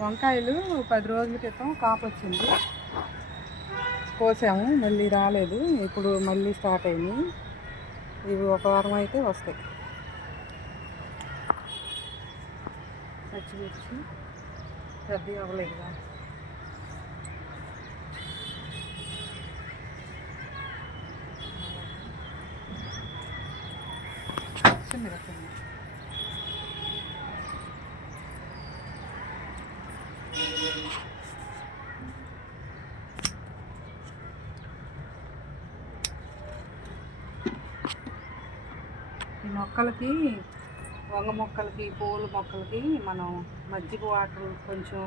వంకాయలు 10 రోజుల క్రితం కాపు వచ్చింది, కోసాము, మళ్ళీ రాలేదు. ఇప్పుడు మళ్ళీ స్టార్ట్ అయినాయి. ఇవి ఒక వారం అయితే వస్తాయి. పచ్చిమిర్చి పెద్దవి అవ్వలేదుగా. పచ్చిమిరపకాయ ఈ మొక్కలకి, వంగ మొక్కలకి, పూల మొక్కలకి మనం మజ్జిగ వాటర్, కొంచెం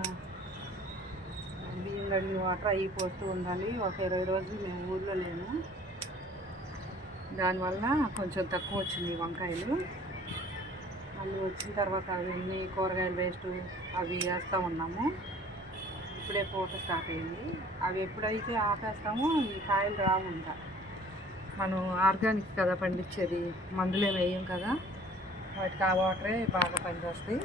బియ్యం గడిగిన వాటర్ అవి పోస్తూ ఉండాలి. ఒక 20 రోజులు మేము ఊర్లో లేము, దానివల్ల కొంచెం తక్కువ వచ్చింది వంకాయలు. మళ్ళీ వచ్చిన తర్వాత అవన్నీ కూరగాయలు వేస్ట్ అవి వేస్తూ ఉన్నాము. ఇప్పుడే పూత స్టార్ట్ అయింది. అవి ఎప్పుడైతే ఆపేస్తామో ఈ కాయలు రావు. ఇంకా మనం ఆర్గానిక్ కదా పండించేది, మందులు వేయం కదా, వాటికి ఆ వాటరే బాగా పనిచేస్తాయి.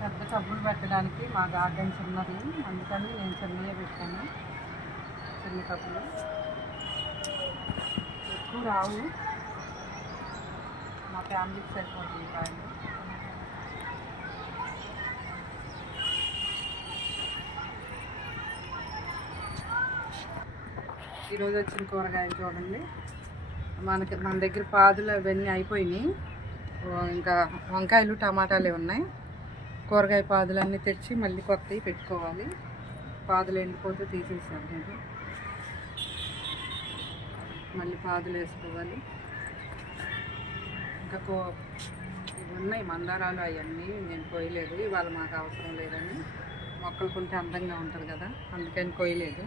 పెద్ద టబ్బులు పెట్టడానికి మా గార్డెన్ చిన్నది, అందుకని నేను చిన్నగా పెట్టాను. చిన్న టబ్బులు ఎక్కువ రావు, మా ఫ్యామిలీకి సరిపోతుంది కాయలు. ఈరోజు వచ్చిన కూరగాయలు చూడండి. మన దగ్గర పాదులు అవన్నీ అయిపోయినాయి. ఇంకా వంకాయలు, టమాటాలు ఉన్నాయి. కూరగాయ పాదులన్నీ తెచ్చి మళ్ళీ కొత్తవి పెట్టుకోవాలి. పాదులు ఎండిపోతే తీసేసాను నేను, మళ్ళీ పాదులు వేసుకోవాలి. ఇంకా ఇవి ఉన్నాయి మందారాలు, అవన్నీ నేను కొయ్యలేదు. ఇవాళ మాకు అవసరం లేదని, మొక్కలు కొంటే అందంగా ఉంటుంది కదా, అందుకని కొయ్యలేదు.